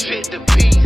Fit the beat.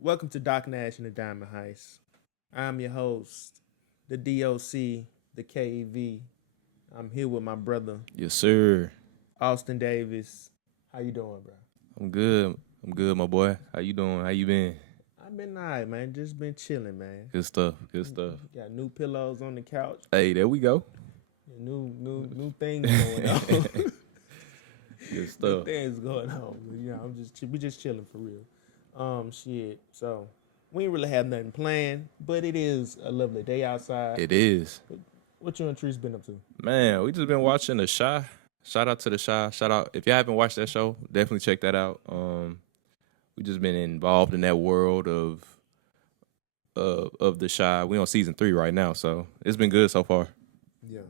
Welcome to Doc Nash and the Diamond Heist. I'm your host, the DOC, the KEV. I'm here with my brother, Yes, sir. Austin Davis. How you doing, bro? I'm good, my boy. How you doing? How you been? I've been all right, man. Just been chilling, man. Good stuff. Got new pillows on the couch. Hey, there we go. New things going on. Good stuff. New things going on. You know, we just chilling for real. Shit. So we ain't really have nothing planned, but it is a lovely day outside. It is. What you and Trees been up to? Man, we just been watching The Shy. Shout out to The Shy. Shout out. If you haven't watched that show, definitely check that out. We just been involved in that world of The Shy. We on season 3 right now, so it's been good so far. Yeah.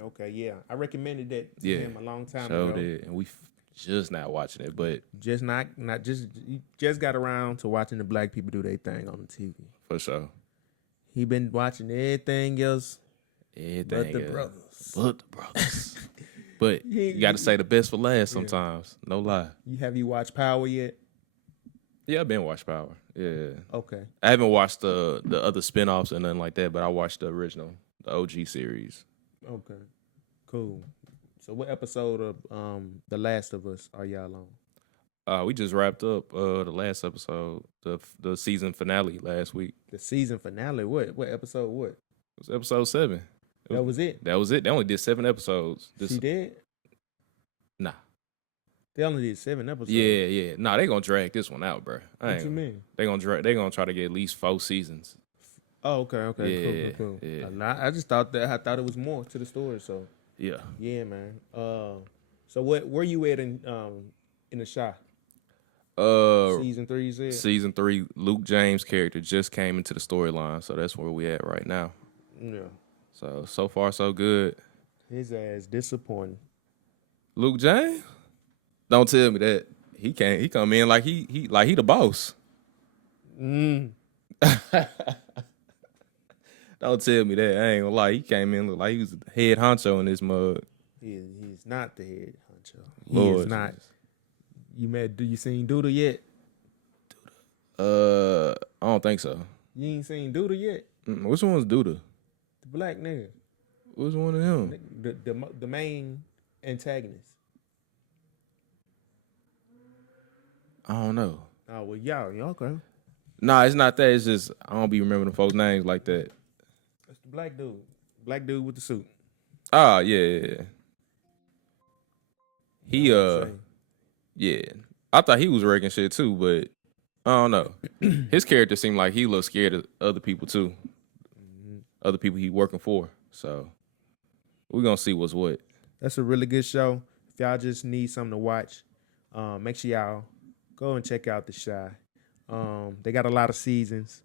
Okay, yeah. I recommended that to him a long time Showed ago. it, and we just not watching it, but Just not just got around to watching the black people do their thing on the TV. for sure. He been watching everything else Everything but the else. brothers. But the brothers. But you got to say the best for last sometimes. No lie. Have you watched Power yet? Yeah, I've been watched Power. Yeah. Okay. I haven't watched the other spinoffs or nothing like that, but I watched the original, the OG series. Okay. Cool. So what episode of The Last of Us are y'all on? We just wrapped up the last episode, the season finale last week. The season finale. What episode? What? It was episode 7. That was it. That was it. They only did 7 episodes. She did? Nah. They only did 7 episodes. Yeah. Nah, they gonna drag this one out, bro. What you mean? They gonna try to get at least 4 seasons. Oh, okay. Yeah, Cool. yeah. I just thought it was more to the story. So Yeah. man. So where you at in The Shy? Season 3, you said? Season 3, Luke James' character just came into the storyline, so that's where we at right now. Yeah. So far so good. His ass disappointing. Luke James? Don't tell me that. He come in like he the boss. Don't tell me that. I ain't gonna lie. He came in look like he was the head honcho in this mug. He's not the head honcho. Lord He is not. Jesus. You seen Duda yet? I don't think so. You ain't seen Duda yet? Which one's Duda? The black nigga. Which one of them? The main antagonist. I don't know. Oh well, y'all okay. Nah, it's not that. It's just I don't be remembering folks' names like that. That's the black dude. Black dude with the suit. Ah, yeah. He yeah. I thought he was wrecking shit too, but I don't know. His character seemed like he a little scared of other people too. Other people he working for. So we're gonna see what's what. That's a really good show. If y'all just need something to watch, make sure y'all go and check out The Shy. They got a lot of seasons.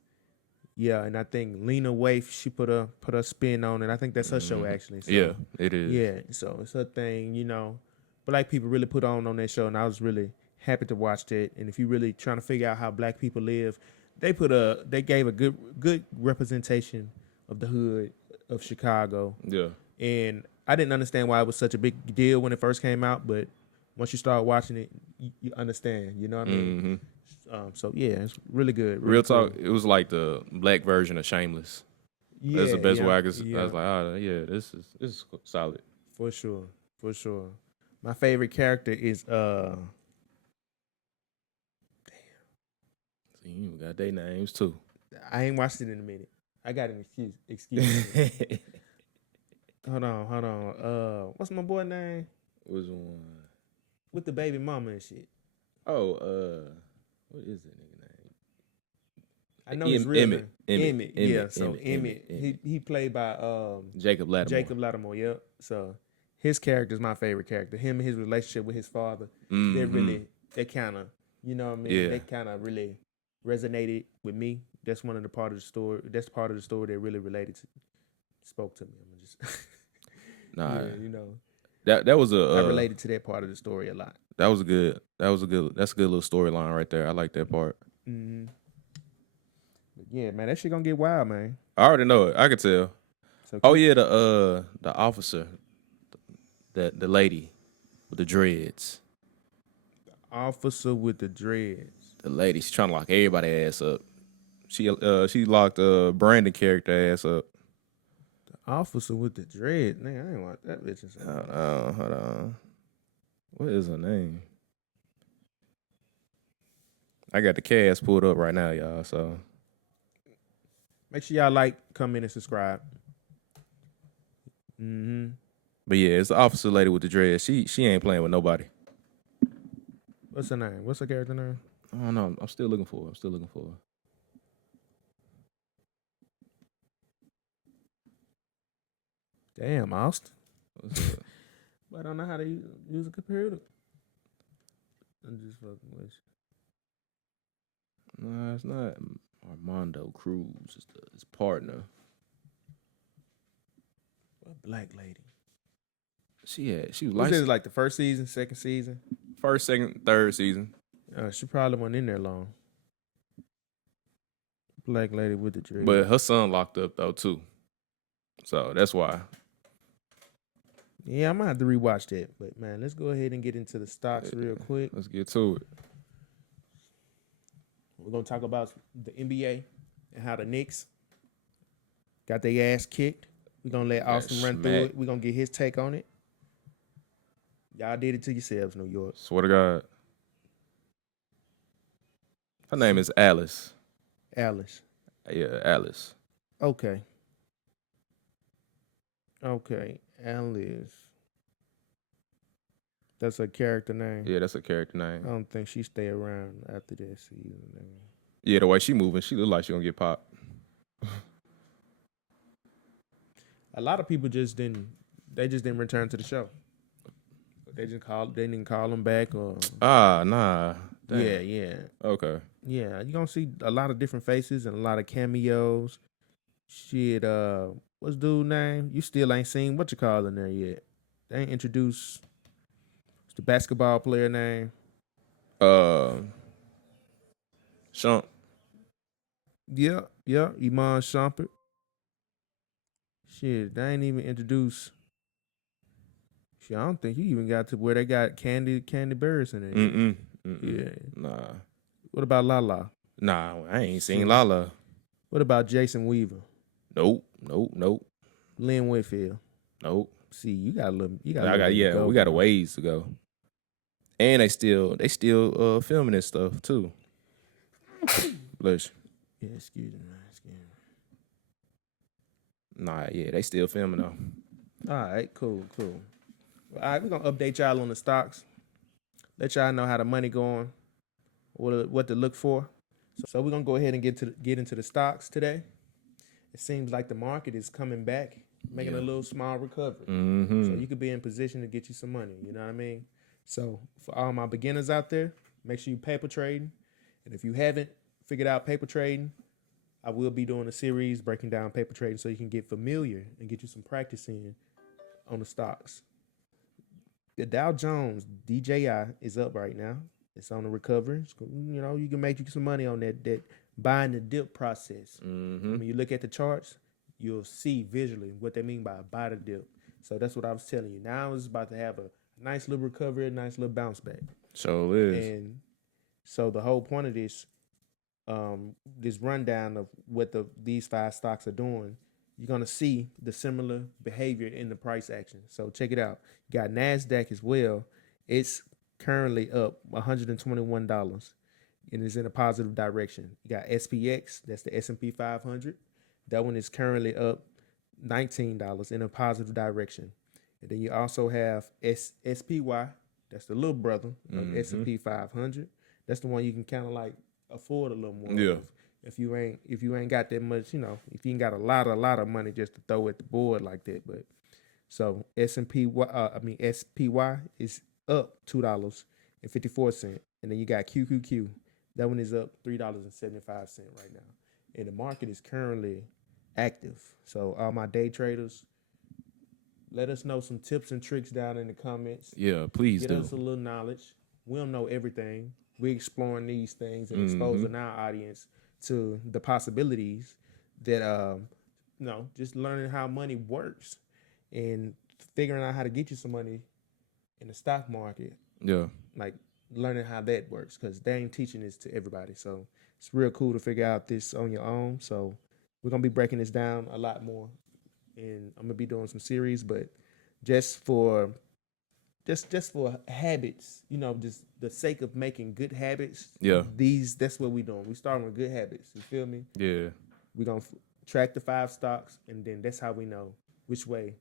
Yeah, and I think Lena Waithe, she put her spin on it. I think that's her show actually. So, Yeah, it is. Yeah, so it's her thing, you know. Black people really put on that show, and I was really happy to watch that. And if you really trying to figure out how black people live, they gave a good representation of the hood of Chicago. Yeah. And I didn't understand why it was such a big deal when it first came out, but once you start watching it, you understand. You know what I mean? So yeah, it's really good. Really Real cool. talk, it was like the black version of Shameless. Yeah, That's the best way I could. yeah. I was like, oh yeah, this is solid. For sure. My favorite character is See, you got their names too. I ain't watched it in a minute. I got an excuse me. Hold on. What's my boy name? Which one? with the baby mama and shit. Oh, what is that nigga name? I know his real name. Emmett. Yeah, so Emmett. He played by Jacob Lattimore. Jacob Lattimore, yep. So his character is my favorite character. Him and his relationship with his father, they kind of, you know what I mean? Yeah. They kind of really resonated with me. That's one of the part of the story. That's part of the story that really spoke to me. I'm just Nah, yeah, you know. that was I related to that part of the story a lot. That's a good little storyline right there. I like that part. Mm-hmm. But yeah, man, that shit gonna get wild, man. I already know it. I could tell. So The officer, the lady with the dreads. Officer with the dreads. The lady, she's trying to lock everybody ass up. She locked Brandon character ass up. The officer with the dreads. Nigga, I ain't want that bitch. Hold on. What is her name? I got the cast pulled up right now, y'all. So make sure y'all like, comment, and subscribe. Mm-hmm. But yeah, it's the officer lady with the dreads. She ain't playing with nobody. What's her name? What's her character name? I don't know. I'm still looking for her. Damn, Austin. What's up? But I don't know how to use a computer. I'm just fucking with you. No, it's not Armando Cruz. It's his partner. What black lady? She was Was it like the first season, second season? First, second, third season. She probably wasn't in there long. Black lady with the dread. But her son locked up though too. So that's why. Yeah, I might have to rewatch that. But man, let's go ahead and get into the stocks real quick. Let's get to it. We're gonna talk about the NBA and how the Knicks got their ass kicked. We're gonna let Austin run through it. We're gonna get his take on it. Y'all did it to yourselves, New York. Swear to God. Her name is Alice. Alice. Yeah, Alice. Okay, Alice. That's her character name. Yeah, that's a character name. I don't think she stay around after that season. Yeah, the way she moving, she look like she gonna get popped. A lot of people just didn't return to the show. They didn't call them back or. Nah. Damn. Yeah. Okay. Yeah, you're gonna see a lot of different faces and a lot of cameos. Shit, what's dude's name? You still ain't seen what you call in there yet. They ain't introduced the basketball player name. Shump. Yeah, Iman Shumpert. Shit, they ain't even introduced. Shit, I don't think he even got to where they got Candy Burris in it. Yeah. Nah. What about Lala? Nah, I ain't seen Lala. What about Jason Weaver? Nope. Lynn Whitfield? Nope. See, you got a little. We got a ways to go. And they still filming this stuff too. Bless you. Yeah, excuse me. Nah, yeah, they still filming though. All right, cool. All right, we're gonna update y'all on the stocks. Let y'all know how the money going, what to look for. So we're gonna go ahead and get into the stocks today. It seems like the market is coming back, making a little small recovery. Mm-hmm. So you could be in position to get you some money. You know what I mean? So for all my beginners out there, make sure you paper trading. And if you haven't figured out paper trading, I will be doing a series breaking down paper trading so you can get familiar and get you some practice in on the stocks. The Dow Jones DJI is up right now. It's on the recovery. You know, you can make you some money on that buying the dip process. Mm-hmm. When you look at the charts, you'll see visually what they mean by buy the dip. So that's what I was telling you. Now it's about to have a nice little recovery, a nice little bounce back. So it is. And so the whole point of this rundown of what these 5 stocks are doing, you're going to see the similar behavior in the price action. So check it out. You got NASDAQ as well. It's currently up $121 and is in a positive direction. You got SPX, that's the S&P 500. That one is currently up $19 in a positive direction. And then you also have SPY, That's the little brother of S&P 500. That's the one you can kind of like afford a little more. Yeah. If you ain't got that much, if you ain't got a lot of money just to throw at the board like that. But so SPY is up $2.54, and then you got QQQ. That one is up $3.75 right now, and the market is currently active. So all my day traders, let us know some tips and tricks down in the comments. Yeah, please Get do. us a little knowledge. We don't know everything. We're exploring these things and exposing our audience to the possibilities that just learning how money works and figuring out how to get you some money in the stock market. Yeah. Like learning how that works, because they ain't teaching this to everybody. So it's real cool to figure out this on your own. So we're gonna be breaking this down a lot more, and I'm gonna be doing some series, but just for habits, just the sake of making good habits. Yeah. That's what we're doing. We starting with good habits. You feel me? Yeah. We're gonna track the 5 stocks, and then that's how we know which way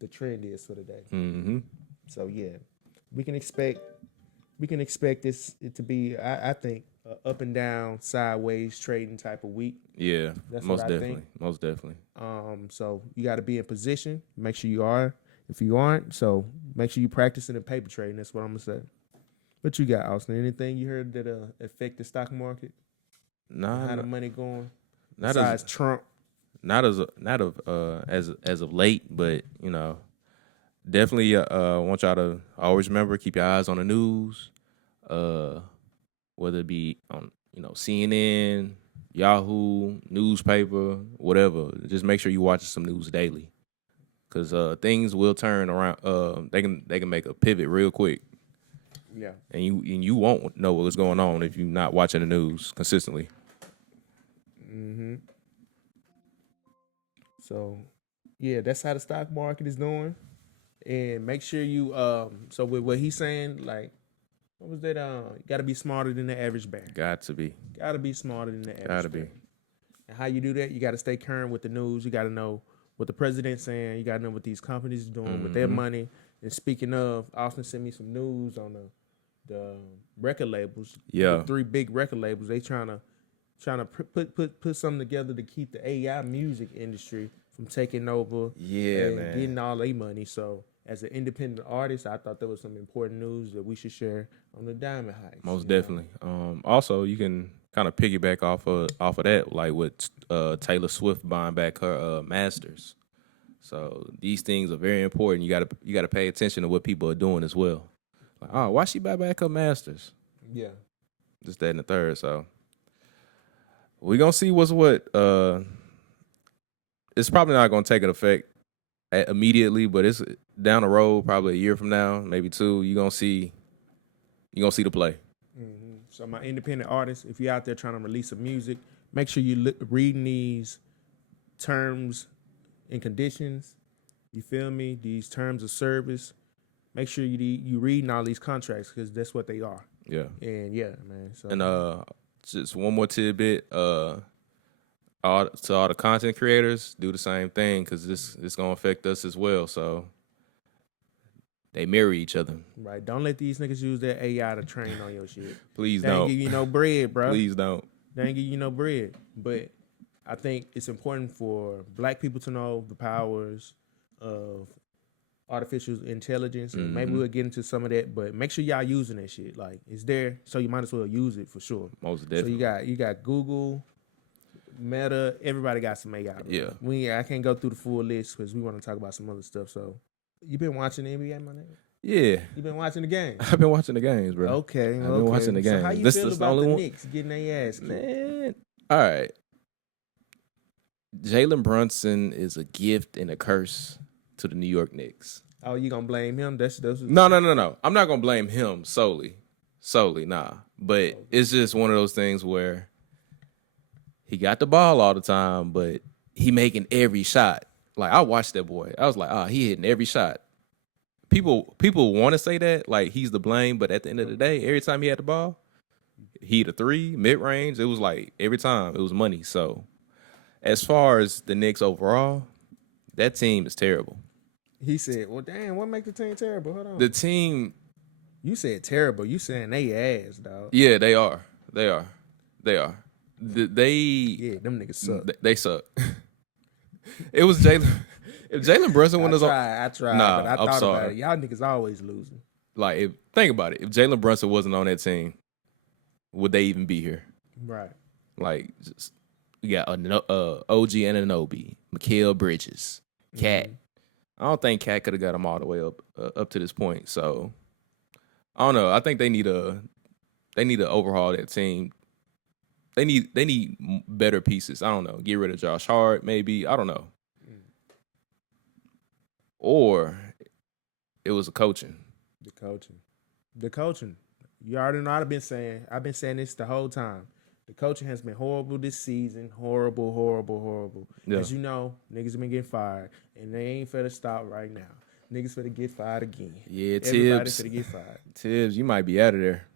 the trend is for the day. Mm-hmm. So yeah, we can expect it to be, I think, a up and down, sideways trading type of week. Yeah, That's most what I definitely. think. Most definitely. So you got to be in position. Make sure you are. If you aren't, so make sure you practicing in paper trading. That's what I'm gonna say. What you got, Austin? Anything you heard that affect the stock market? Nah, How the money going? not Besides as Trump. as of late, but definitely want y'all to always remember, keep your eyes on the news, whether it be on CNN, Yahoo, newspaper, whatever. Just make sure you watching some news daily, because things will turn around. They can make a pivot real quick. Yeah. And you won't know what's going on if you're not watching the news consistently. Mm-hmm. So, yeah, that's how the stock market is doing. And make sure you so with what he's saying, like, what was that? You got to be smarter than the average bear. Got to be. Got to be smarter than the average Got to bear. be. And how you do that? You got to stay current with the news. You got to know what the president's saying. You got to know what these companies are doing with their money. And speaking of, Austin sent me some news on the record labels. Yeah. The 3 big record labels. They trying to put something together to keep the AI music industry from taking over. Yeah, and man. getting all their money. So as an independent artist, I thought there was some important news that we should share on the Diamond Heist. Most definitely. Also, you can kind of piggyback off of that, like with Taylor Swift buying back her masters. So these things are very important. You gotta pay attention to what people are doing as well. Like, oh, why she buy back her masters? Yeah. Just that and the third. So we're gonna see what's what. It's probably not gonna take an effect immediately, but it's down the road, probably a year from now, maybe 2. You're gonna see the play. Mm-hmm. So my independent artists, if you're out there trying to release some music, make sure you reading these terms and conditions. You feel me? These terms of service. Make sure you reading all these contracts, because that's what they are. Yeah. And yeah, man. So And just one more tidbit. All the content creators, do the same thing, because this gonna affect us as well. So they marry each other. right, don't let these niggas use their AI to train on your shit. Please They ain't don't. give you no bread, bro. Please don't. They ain't give you no bread. But I think it's important for Black people to know the powers of artificial intelligence, and maybe we'll get into some of that. But make sure y'all using that shit. Like, it's there, so you might as well use it for sure. Most definitely. So you got Google, Meta, everybody got some AI. Bro. Yeah. I can't go through the full list because we want to talk about some other stuff. So you been watching the NBA, my nigga? Yeah. You been watching the game? I've been watching the games, bro. Okay. I've been watching the games. So how you This feel is the about only the one? Knicks getting their ass kicked? Man. All right. Jalen Brunson is a gift and a curse to the New York Knicks. Oh, you gonna blame him? That's No. I'm not gonna blame him solely, nah. But it's just one of those things where he got the ball all the time, but he making every shot. Like, I watched that boy. I was like, he hitting every shot. People want to say that, like, he's the blame, but at the end of the day, every time he had the ball, he hit a 3, mid-range. It was like every time it was money. So as far as the Knicks overall, that team is terrible. He said, "Well, damn, what make the team terrible? Hold on." The team, You said terrible. You saying they ass, dog. Yeah, they are. They are. They Yeah, them niggas suck. they suck. It was Jalen. If Jalen Brunson I was on, tried, but I I'm thought about sorry. it. Y'all niggas always losing. Like, think about it. If Jalen Brunson wasn't on that team, would they even be here? Right. Like, just you got OG Anunoby, Mikal Bridges, Cat. I don't think Cat could have got them all the way up to this point. So I don't know. I think they need to overhaul that team. They need better pieces. I don't know. Get rid of Josh Hart, maybe. I don't know. Or it was a coaching. The coaching. You already know I've been saying this the whole time. The coaching has been horrible this season. Horrible. Yeah. As you know, niggas have been getting fired, and they ain't finna stop right now. Niggas finna get fired again. Yeah, Everybody Tibbs. finna get fired. Tibbs, you might be out of there.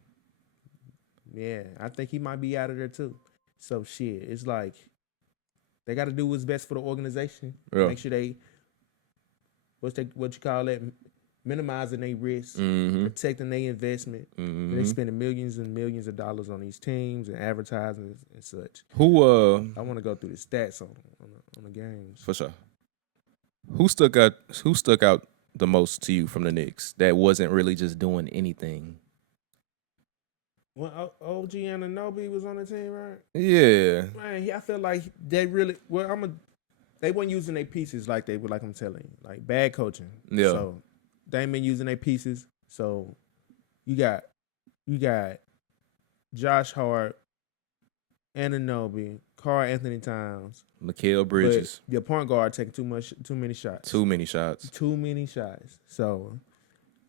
Yeah, I think he might be out of there too. So shit, it's like they got to do what's best for the organization. Yeah. Make sure they what you call it, minimizing their risk, Mm-hmm. protecting their investment. Mm-hmm. They spending millions and millions of dollars on these teams and advertising and such. Who I want to go through the stats on the games. for sure. Who stuck out the most to you from the Knicks that wasn't really just doing anything? When OG Anunoby was on the team, right? Yeah. Man, I feel like they really they weren't using their pieces like they would, like I'm telling you. Like bad coaching. Yeah. So they ain't been using their pieces. So you got Josh Hart, Anunoby, Karl Anthony Towns, Mikal Bridges. But your point guard taking too many shots. Too many shots. So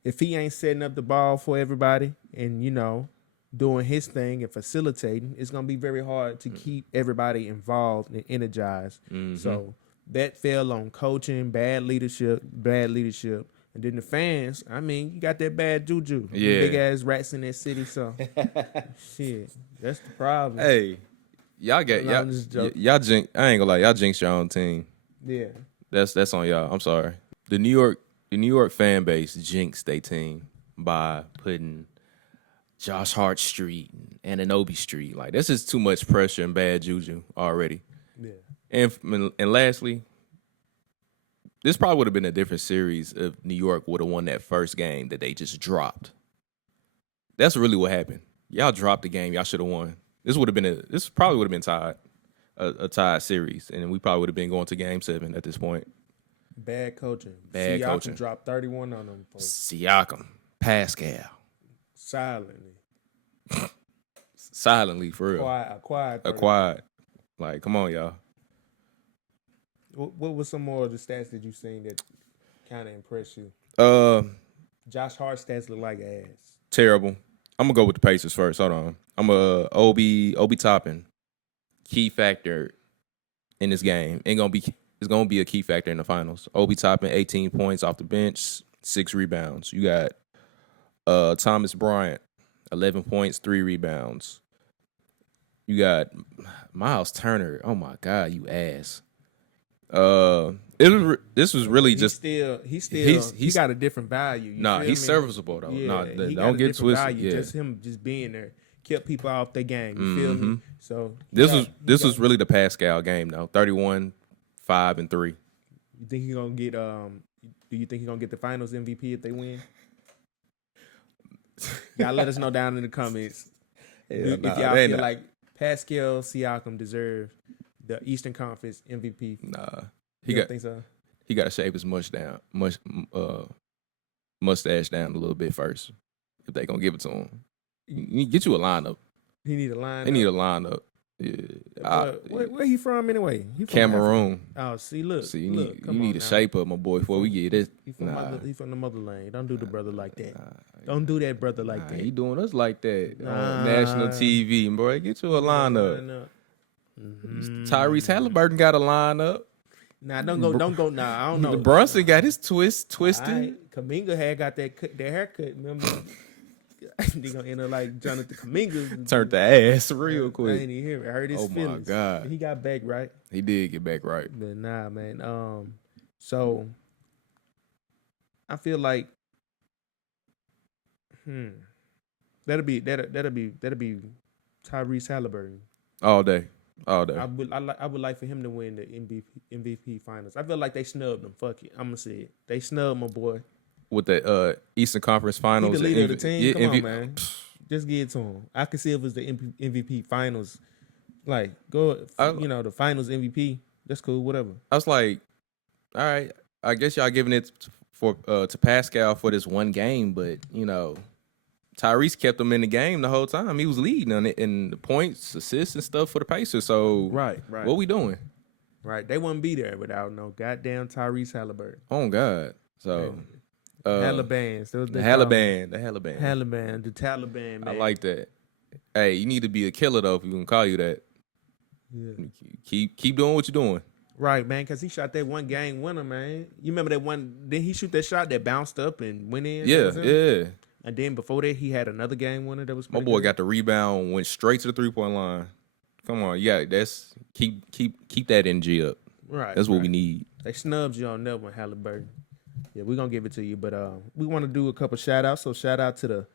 if he ain't setting up the ball for everybody and, doing his thing and facilitating, it's going to be very hard to keep everybody involved and energized. Mm-hmm. So that fell on coaching, bad leadership. And then the fans, you got that bad juju. Yeah. Big ass rats in that city. So, shit, that's the problem. Hey, y'all jinx. I ain't gonna lie, y'all jinxed your own team. Yeah. That's on y'all. I'm sorry. The New York fan base jinxed their team by putting Josh Hart Street and Anunoby Street. Like, this is too much pressure and bad juju already. Yeah. And lastly, this probably would have been a different series if New York would have won that first game that they just dropped. That's really what happened. Y'all dropped the game y'all should have won. This probably would have been tied, a tied series, and we probably would have been going to Game 7 at this point. Bad coaching. Bad Siakam coaching. Dropped 31 on them. Folks. Siakam, Pascal, silently for real. Acquired. Like, come on, y'all. What was some more of the stats that you seen that kind of impressed you? Josh Hart stats look like ass. Terrible. I'm gonna go with the Pacers first. Hold on. I'm Obi Toppin. Key factor in this game. It's gonna be a key factor in the finals. Obi Toppin, 18 points off the bench, 6 rebounds. You got Thomas Bryant, 11 points, 3 rebounds. You got Miles Turner. Oh my God, you ass. This was really he got a different value. He's serviceable though. Yeah, Don't get twisted. Value. Yeah. Just him being there kept people off their game. You feel me? So this was really the Pascal game though. 31, 5 and 3. You think he's gonna get do you think he's gonna get the finals MVP if they win? Y'all let us know down in the comments. If y'all feel like Pascal Siakam deserve the Eastern Conference MVP. Nah. Think so? He got to shave his mustache down a little bit first if they gonna give it to him. You get you a lineup. He need a lineup. They need a lineup. Yeah. Where he from anyway? He from Cameroon. Africa. Oh, see, look. You need to shape up, my boy, before we get this. He from the motherland. Don't do the brother like that. Don't do that, brother, like that. He doing us like that on national TV, boy. Get you a lineup. Tyrese Halliburton got a lineup. Nah, don't go. Nah, I don't know. Brunson got his twisted. Kaminga had got that haircut. Remember? They gonna end up like Jonathan Kaminga. Turned the ass real quick. I ain't even hear it. I heard his feelings. My God. He got back right. He did get back right. But nah, man. So I feel like That'll be Tyrese Halliburton. All day. I would like for him to win the MVP finals. I feel like they snubbed him. Fuck it, I'm gonna say it. They snubbed my boy. With the Eastern Conference He Finals. the leader of the team. Come on, MV man. Just give it to him. I can see if it was the MVP finals. Like the finals MVP. That's cool. Whatever. I was like, all right, I guess y'all giving it to Pascal for this one game, but Tyrese kept him in the game the whole time. He was leading on it in the points, assists, and stuff for the Pacers. So right. What we doing? Right. They wouldn't be there without no goddamn Tyrese Halliburton. Oh God. So Halibans. The Haliban. The Taliban, man. I like that. Hey, you need to be a killer though if you can call you that. Yeah. Keep doing what you're doing. Right, man, because he shot that one game winner, man. You remember that one? Didn't he shoot that shot that bounced up and went in? Yeah. And then before that, he had another game winner that was my boy got the rebound, went straight to the 3-point line. Come on, yeah, that's keep that energy up. Right, that's what we need. They snubbed you on that one, Halliburton. Yeah, we're gonna give it to you, but we want to do a couple shout outs. So shout out to the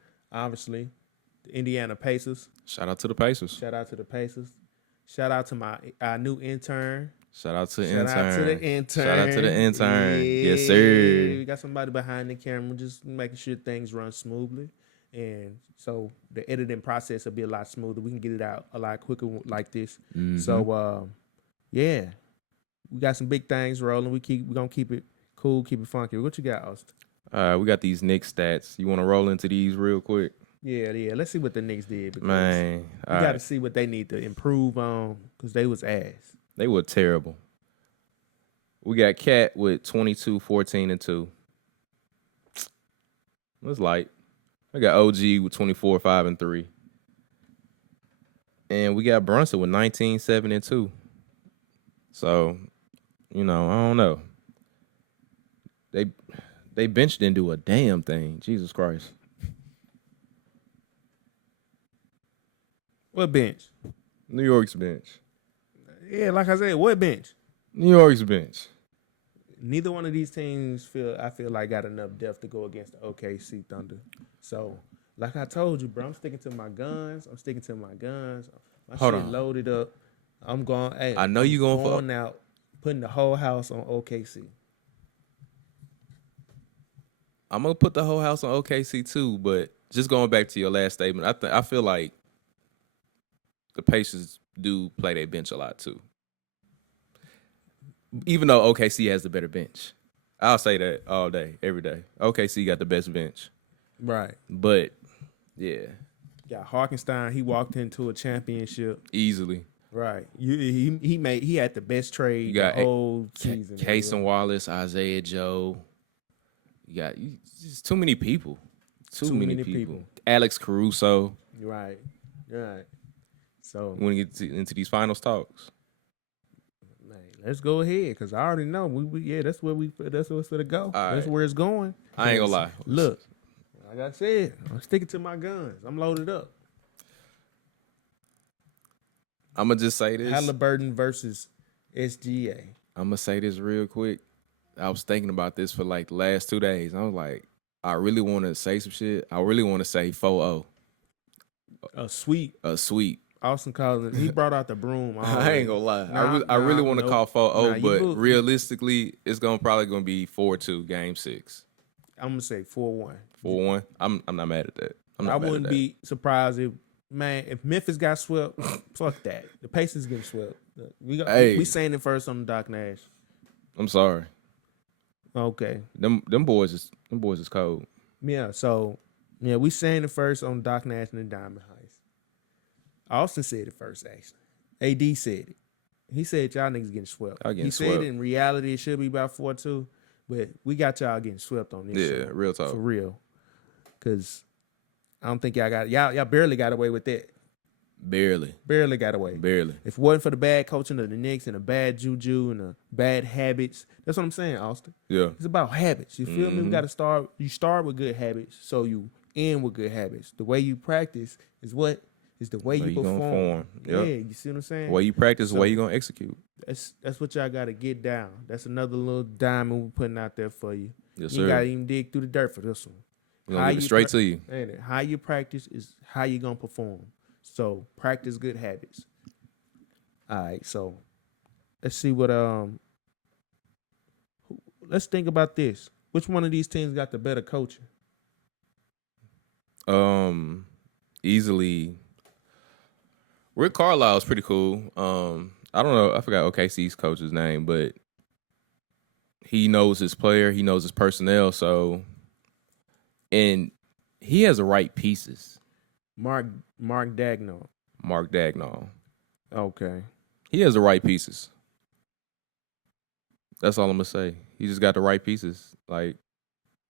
Indiana Pacers. Shout out to the Pacers. Shout out to the Pacers. Shout out to our new intern. Shout out to the intern. Shout out to the intern. Yeah. Yes, sir. We got somebody behind the camera just making sure things run smoothly. And so the editing process will be a lot smoother. We can get it out a lot quicker like this. Mm-hmm. So, we got some big things rolling. We're going to keep it cool, keep it funky. What you got, Austin? We got these Knicks stats. You want to roll into these real quick? Yeah. Let's see what the Knicks did. Because man, we got to see what they need to improve on because they was ass. They were terrible. We got Cat with 22, 14, and 2. That's light. I got OG with 24, 5, and 3. And we got Brunson with 19, 7, and 2. So, I don't know. They bench didn't do a damn thing. Jesus Christ. What bench? New York's bench. Yeah, like I said, what bench? New York's bench. Neither one of these teams I feel like got enough depth to go against the OKC Thunder. So, like I told you, bro, I'm sticking to my guns. My Hold shit on. loaded up. I'm going. Hey, I know you going out, putting the whole house on OKC. I'm gonna put the whole house on OKC too, but just going back to your last statement, I feel like the Pacers do play their bench a lot too. Even though OKC has the better bench. I'll say that all day, every day. OKC got the best bench. Right. But, yeah. Yeah, Harkenstein, he walked into a championship. Easily. Right. He had the best trade the whole season. Case and Wallace, Isaiah Joe. You got just too many people. Too many people. Alex Caruso. Right. So we want to get into these finals talks. Man, let's go ahead because I already know that's where it's gonna go. All that's right. where it's going. I ain't gonna lie. Look, like I said, I'm sticking to my guns. I'm loaded up. I'm gonna just say this: Halliburton versus SGA. I'm gonna say this real quick. I was thinking about this for like the last 2 days. I was like, I really want to say some shit. I really want to say 4-0. A sweep. Austin Collins, he brought out the broom. I ain't gonna lie. I really want to call 4-0, but realistically, it's probably gonna be 4-2, Game 6. I'm gonna say 4-1. 4-1. I'm not mad at that. I wouldn't be surprised if Memphis got swept. Fuck that. The Pacers get swept. We saying it first on the Doc Nash. I'm sorry. Okay. Them boys is cold. Yeah. So we saying it first on Doc Nash and the Diamond Heist. Austin said it first, actually. AD said it. He said y'all niggas getting swept. Said in reality it should be about 4-2, but we got y'all getting swept on this. Yeah, real talk. For real. Because I don't think y'all barely got away with that. Barely got away. Barely. If it wasn't for the bad coaching of the Knicks and the bad juju and the bad habits, that's what I'm saying, Austin. Yeah. It's about habits. You feel me? We got to start. You start with good habits, so you end with good habits. The way you practice is the way you perform. Yep. Yeah, you see what I'm saying? The way you practice, the way you gonna execute. That's what y'all got to get down. That's another little diamond we're putting out there for you. Yes, you sir. got to even dig through the dirt for this one. We're gonna give it straight to you. And how you practice is how you gonna perform. So practice good habits. All right, so let's see what let's think about this. Which one of these teams got the better coaching? Easily. Rick Carlisle is pretty cool. I don't know. I forgot OKC's coach's name, but he knows his player. He knows his personnel. So, and he has the right pieces. Mark Dagnall. Mark Dagnall. Okay. He has the right pieces. That's all I'm gonna say. He just got the right pieces. Like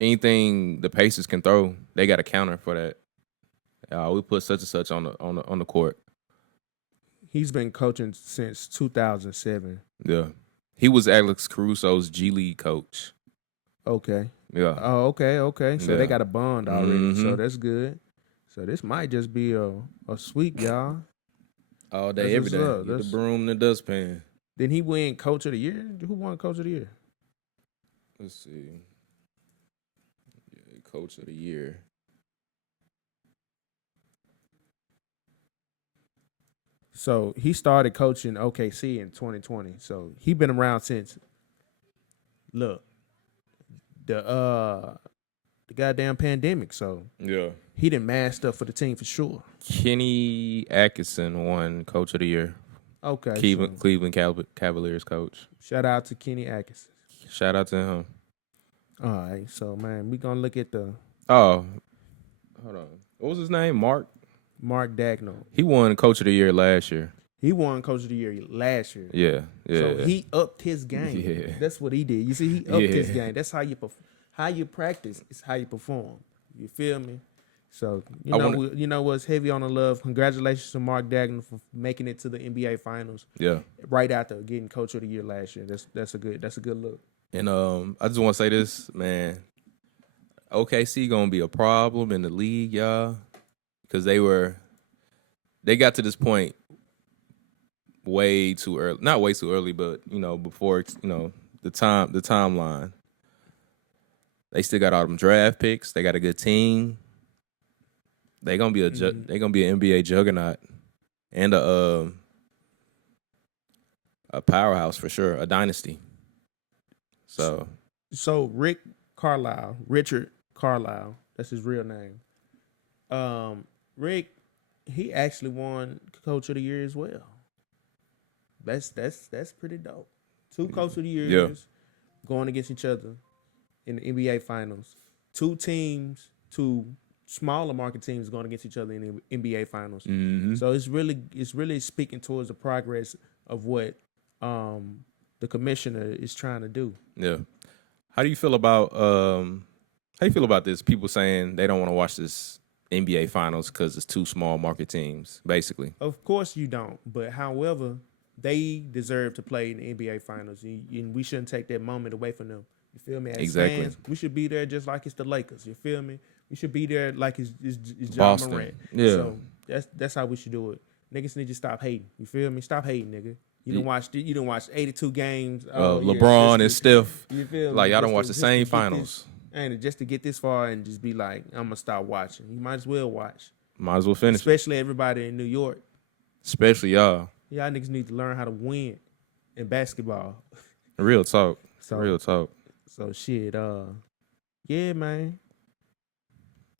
anything the Pacers can throw, they got a counter for that. We put such and such on the court. He's been coaching since 2007. Yeah, he was Alex Caruso's G League coach. Okay. Yeah. Oh, okay. So they got a bond already. So that's good. So this might just be a sweep, y'all. All day, every day. Get the broom and the dustpan. Did he win Coach of the Year? Who won Coach of the Year? Let's see. Yeah, Coach of the Year. So he started coaching OKC in 2020. So he been around since. Look, the goddamn pandemic. So yeah, he done masked up for the team for sure. Kenny Atkinson won Coach of the Year. Okay, Cleveland Cavaliers coach. Shout out to Kenny Atkinson. Shout out to him. All right, so man, we gonna look at the. Oh, hold on. What was his name? Mark Dagnall. He won Coach of the Year last year. He won Coach of the Year last year. Yeah. So he upped his game. Yeah. That's what he did. You see, he upped his game. That's how you practice. It's how you perform. You feel me? So you know what's heavy on the love. Congratulations to Mark Dagnall for making it to the NBA Finals. Yeah. Right after getting Coach of the Year last year. That's a good look. And I just want to say this, man. OKC gonna be a problem in the league, y'all, because they got to this point way too early. Not way too early, but before the timeline. They still got all them draft picks. They got a good team. They gonna be they gonna be an NBA juggernaut and a powerhouse for sure, a dynasty. So Richard Carlisle, that's his real name. Rick, he actually won Coach of the Year as well. That's pretty dope. 2 Coach of the Years going against each other in the NBA Finals. 2 smaller market teams going against each other in the NBA Finals. Mm-hmm. So it's really speaking towards the progress of what the commissioner is trying to do. Yeah. How do you feel about this? People saying they don't want to watch this NBA Finals because it's 2 small market teams, basically. Of course you don't, but however, they deserve to play in the NBA Finals, and we shouldn't take that moment away from them. You feel me? As fans, we should be there just like it's the Lakers. You feel me? We should be there like it's Ja Morant. Yeah. So that's how we should do it. Niggas need to stop hating. You feel me? Stop hating, nigga. You done watch 82 games. LeBron and Steph. You feel me? Like y'all don't watch the same finals. And just to get this far and just be like, I'm gonna stop watching. You might as well watch. Might as well finish. Especially everybody in New York. Especially y'all. Y'all niggas need to learn how to win in basketball. Real talk. So shit, yeah, man.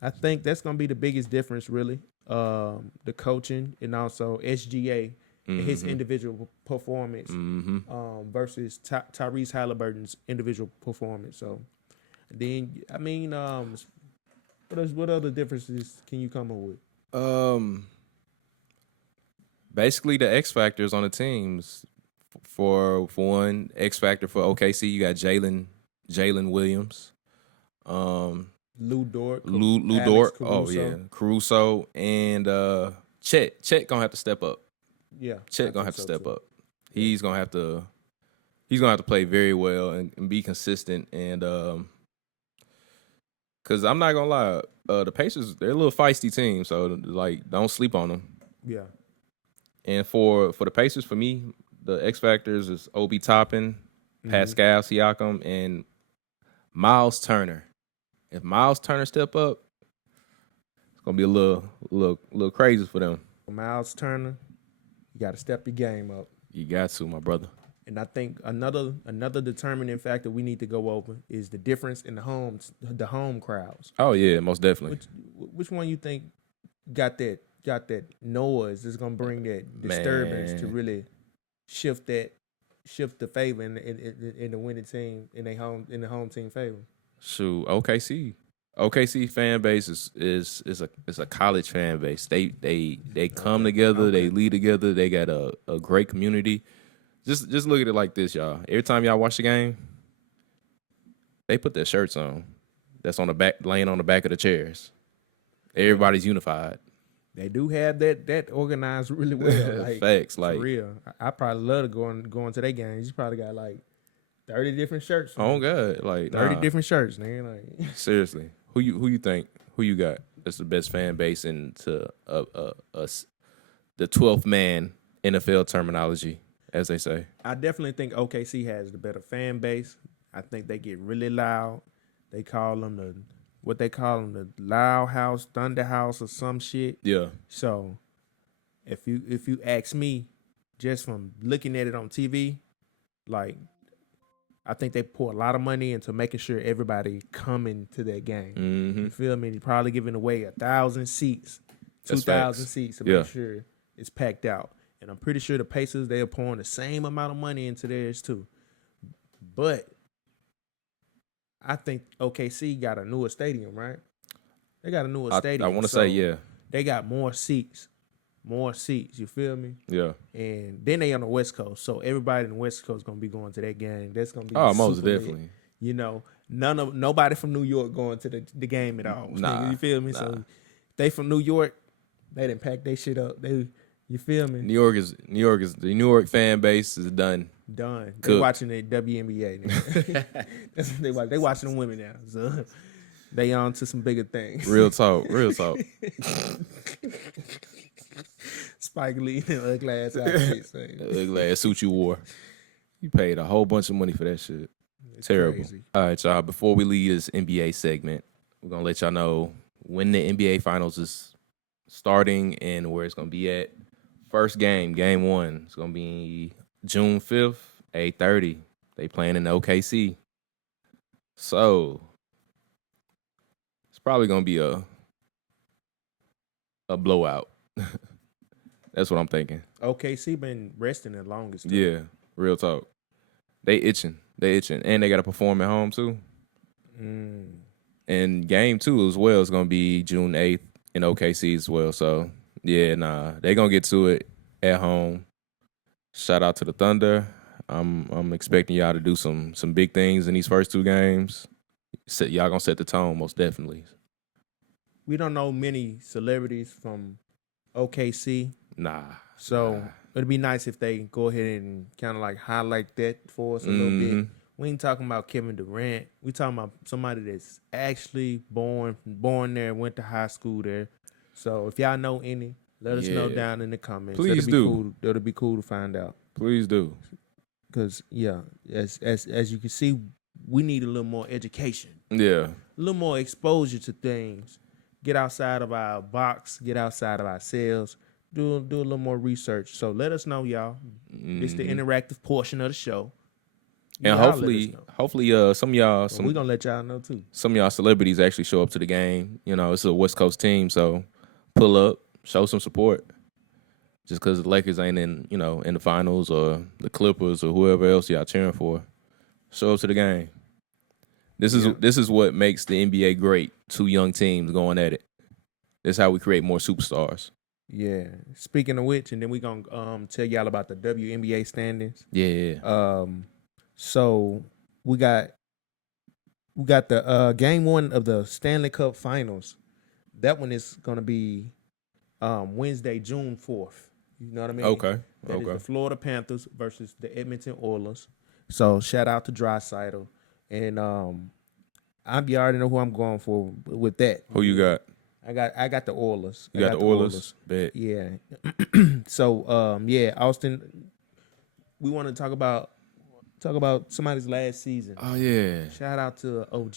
I think that's gonna be the biggest difference, really. The coaching and also SGA and his individual performance versus Tyrese Halliburton's individual performance. So then, I mean, what other differences can you come up with? Basically the X factors on the teams. For one, X factor for OKC, you got Jalen Williams, Lou Dort, Caruso, and Chet gonna have to step up. Yeah, Chet gonna have to step up. He's gonna have to play very well and be consistent. And because I'm not gonna lie, the Pacers, they're a little feisty team, so like don't sleep on them. Yeah. And for the Pacers, for me, the X factors is Obi Toppin, Pascal Siakam, and Miles Turner. If Miles Turner step up, gonna be a little crazy for them. Miles Turner, you got to step your game up. You got to, my brother. And I think another determining factor we need to go over is the difference in the home crowds. Oh yeah, most definitely. Which one you think got that noise that's gonna bring that disturbance to really shift the favor in the winning team in the home team favor? Shoot, OKC fan base is a college fan base. They come together, they lead together, they got a great community. Just look at it like this, y'all. Every time y'all watch the game, they put their shirts on. That's on the back, laying on the back of the chairs. Everybody's unified. They do have that organized really well. Like, Facts, for like real. I probably love going to their games. You probably got like 30 different shirts. Oh God, like 30 different shirts, nigga. Like seriously, who you think? Who you got? That's the best fan base into the 12th man NFL terminology, as they say. I definitely think OKC has the better fan base. I think they get really loud. They call them the Loud House, Thunder House, or some shit. Yeah. So if you ask me, just from looking at it on TV, like I think they pour a lot of money into making sure everybody coming to that game. Mm-hmm. You feel me? They're probably giving away 1,000 seats, 2,000 seats to make sure it's packed out. And I'm pretty sure the Pacers, they're pouring the same amount of money into theirs too. But I think OKC got a newer stadium, right? They got a newer stadium. I want to say, yeah. They got more seats. You feel me? Yeah. And then they on the West Coast, so everybody in the West Coast gonna be going to that game. That's gonna be most super definitely. lit. You know, nobody from New York going to the game at all. Nah, you feel me? Nah. So they from New York, they didn't pack their shit up. You feel me? New York is the New York fan base is done. Done. Cooked. They watching the WNBA. That's what they watch. They watching the women now. So they on to some bigger things. Real talk. Spike Lee in an ugly ass outfit. Ugly ass suit you wore. You paid a whole bunch of money for that shit. It's terrible. Crazy. All right, y'all. Before we leave this NBA segment, we're gonna let y'all know when the NBA Finals is starting and where it's gonna be at. First game 1, it's gonna be June 5th, 8:30. They playing in the OKC. So it's probably gonna be a blowout. That's what I'm thinking. OKC been resting the longest. Yeah, real talk. They itching, and they got to perform at home too. And game 2 as well is gonna be June 8th in OKC as well. So yeah, they gonna get to it at home. Shout out to the Thunder. I'm expecting y'all to do some big things in these first 2 games. Y'all gonna set the tone most definitely. We don't know many celebrities from OKC. So it'd be nice if they go ahead and kind of like highlight that for us a little bit. We ain't talking about Kevin Durant. We talking about somebody that's actually born there, went to high school there. So if y'all know any, let us know down in the comments. Please do. That'll be cool to find out. Please do. Because as you can see, we need a little more education. Yeah. A little more exposure to things. Get outside of our box. Get outside of ourselves. Do a little more research. So let us know, y'all. It's the interactive portion of the show. And hopefully, some of y'all, we're gonna let y'all know too. Some of y'all celebrities actually show up to the game. You know, it's a West Coast team, so pull up, show some support. Just because the Lakers ain't in the finals, or the Clippers, or whoever else y'all cheering for, show up to the game. This is what makes the NBA great. 2 young teams going at it. This is how we create more superstars. Yeah. Speaking of which, and then we gonna tell y'all about the WNBA standings. Yeah. So we got the game 1 of the Stanley Cup Finals. That one is gonna be Wednesday, June 4th. You know what I mean? Okay. That is the Florida Panthers versus the Edmonton Oilers. So shout out to Draisaitl. And you already know who I'm going for with that. Who you got? I got the Oilers. You got the Oilers? Bet. Yeah. So Austin, we want to talk about somebody's last season. Oh yeah. Shout out to OG.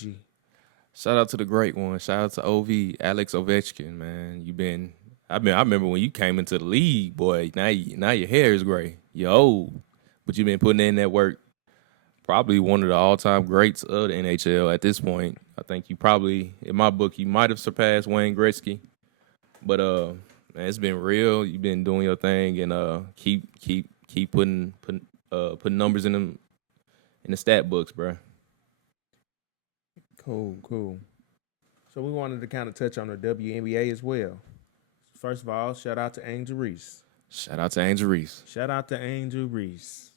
Shout out to the great one. Shout out to OV, Alex Ovechkin, man. I remember when you came into the league, boy. Now your hair is gray. You're old, but you've been putting in that work. Probably one of the all-time greats of the NHL at this point. I think you probably, in my book, you might have surpassed Wayne Gretzky. But man, it's been real. You've been doing your thing, and keep putting numbers in the stat books, bro. Cool. So we wanted to kind of touch on the WNBA as well. First of all, shout out to Angel Reese. Shout out to Angel Reese.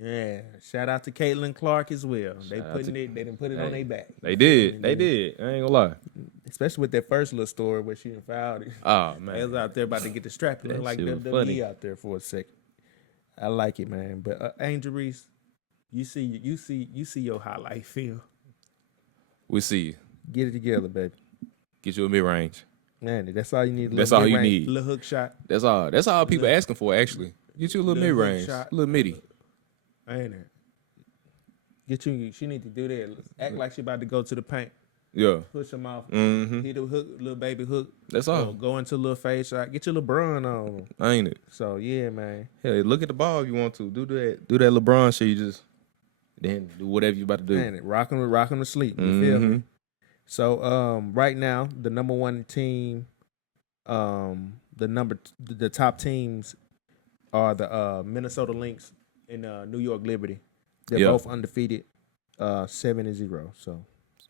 Yeah. Shout out to Caitlin Clark as well. They didn't put it on their back. They did. I ain't gonna lie. Especially with that first little story where she done fouled it. Oh man. They was out there about to get the strap. It looked like WWE out there for a second. I like it, man. But Angel Reese, you see your highlight film. We see you. Get it together, baby. Get you a mid range. Man, that's all you need. That's all you need. Little hook shot. That's all people asking for, actually. Get you a little mid range. A little midi. Ain't it? She need to do that. Act like she about to go to the paint. Yeah. Push them off. Mm-hmm. Hit a hook, little baby hook. That's all. Go into a little face shot. Get your LeBron on. Ain't it? So yeah, man. Hey, look at the ball if you want to. Do that LeBron shit. You just then do whatever you about to do. Ain't it? Rock them to sleep. You feel me? So right now the number one team, the top teams are the Minnesota Lynx and New York Liberty. They're both undefeated, 7-0. So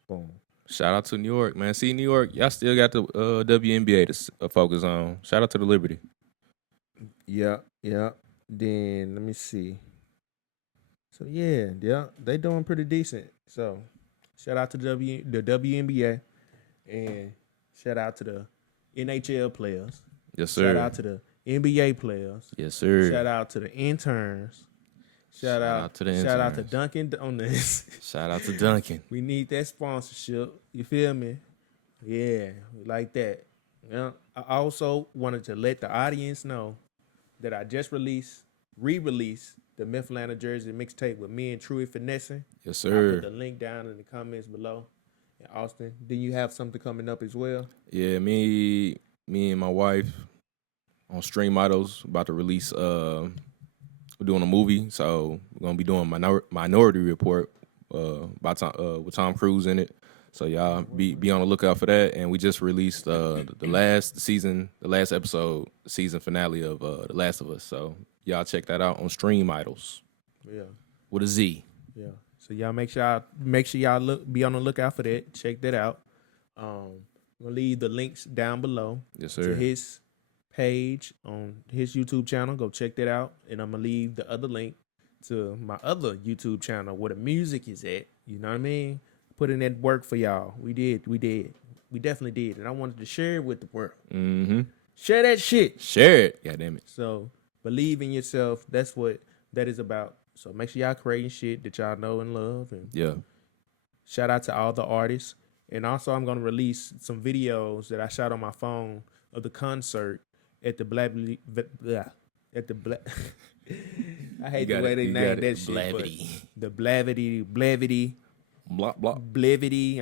boom. Shout out to New York, man. See, New York, y'all still got the WNBA to focus on. Shout out to the Liberty. Yeah. Then let me see. So yeah, they doing pretty decent. So shout out to the WNBA, and shout out to the NHL players. Yes, sir. Shout out to the NBA players. Yes, sir. Shout out to the interns. Shout out to Duncan on this. Shout out to Duncan. We need that sponsorship. You feel me? Yeah, we like that. Yeah. I also wanted to let the audience know that I just re-released the Myth Atlanta Jersey mixtape with me and Truey Finessing. Yes, sir. I'll put the link down in the comments below. And Austin, then you have something coming up as well? Yeah, me and my wife on Stream Idols about to release. We're doing a movie, so we're gonna be doing Minority Report with Tom Cruise in it. So y'all be on the lookout for that. And we just released the last episode, season finale of The Last of Us. So y'all check that out on Stream Idols. Yeah, with a Z. Yeah. So y'all make sure y'all be on the lookout for that. Check that out. I'm gonna leave the links down below. Yes, sir. To his page on his YouTube channel. Go check that out. And I'm gonna leave the other link to my other YouTube channel where the music is at. You know what I mean? Put in that work for y'all. We definitely did. And I wanted to share it with the world. Mm-hmm. Share that shit. Share it. God damn it. So believe in yourself. That's what that is about. So make sure y'all creating shit that y'all know and love. And yeah. Shout out to all the artists. And also I'm gonna release some videos that I shot on my phone of the concert at the I hate the way they named that shit. Blavity. The Blavity. Blah, blah. Blavity,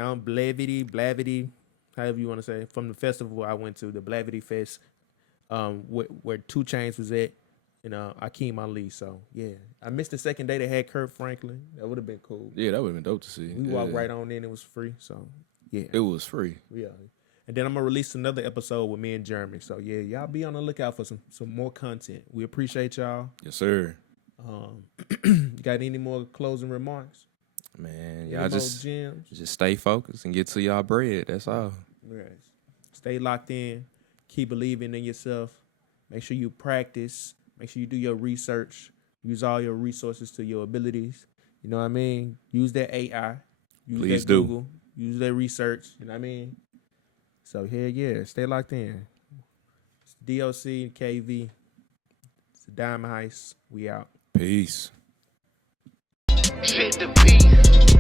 however you want to say, from the festival I went to, the Blavity Fest, where 2 Chainz was at, and Akeem Ali. So yeah, I missed the second day they had Kurt Franklin. That would have been cool. Yeah, that would have been dope to see. We walked right on in. It was free. So yeah, it was free. Yeah, and then I'm gonna release another episode with me and Jeremy. So yeah, y'all be on the lookout for some more content. We appreciate y'all. Yes, sir. You got any more closing remarks? Man, y'all just stay focused and get to y'all bread. That's all. Right. Stay locked in. Keep believing in yourself. Make sure you practice. Make sure you do your research. Use all your resources to your abilities. You know what I mean? Use that AI. Use that Google. Use that research. You know what I mean? So yeah. Stay locked in. It's DOC, KV. It's the Diamond Heist. We out. Peace. Shit the beat.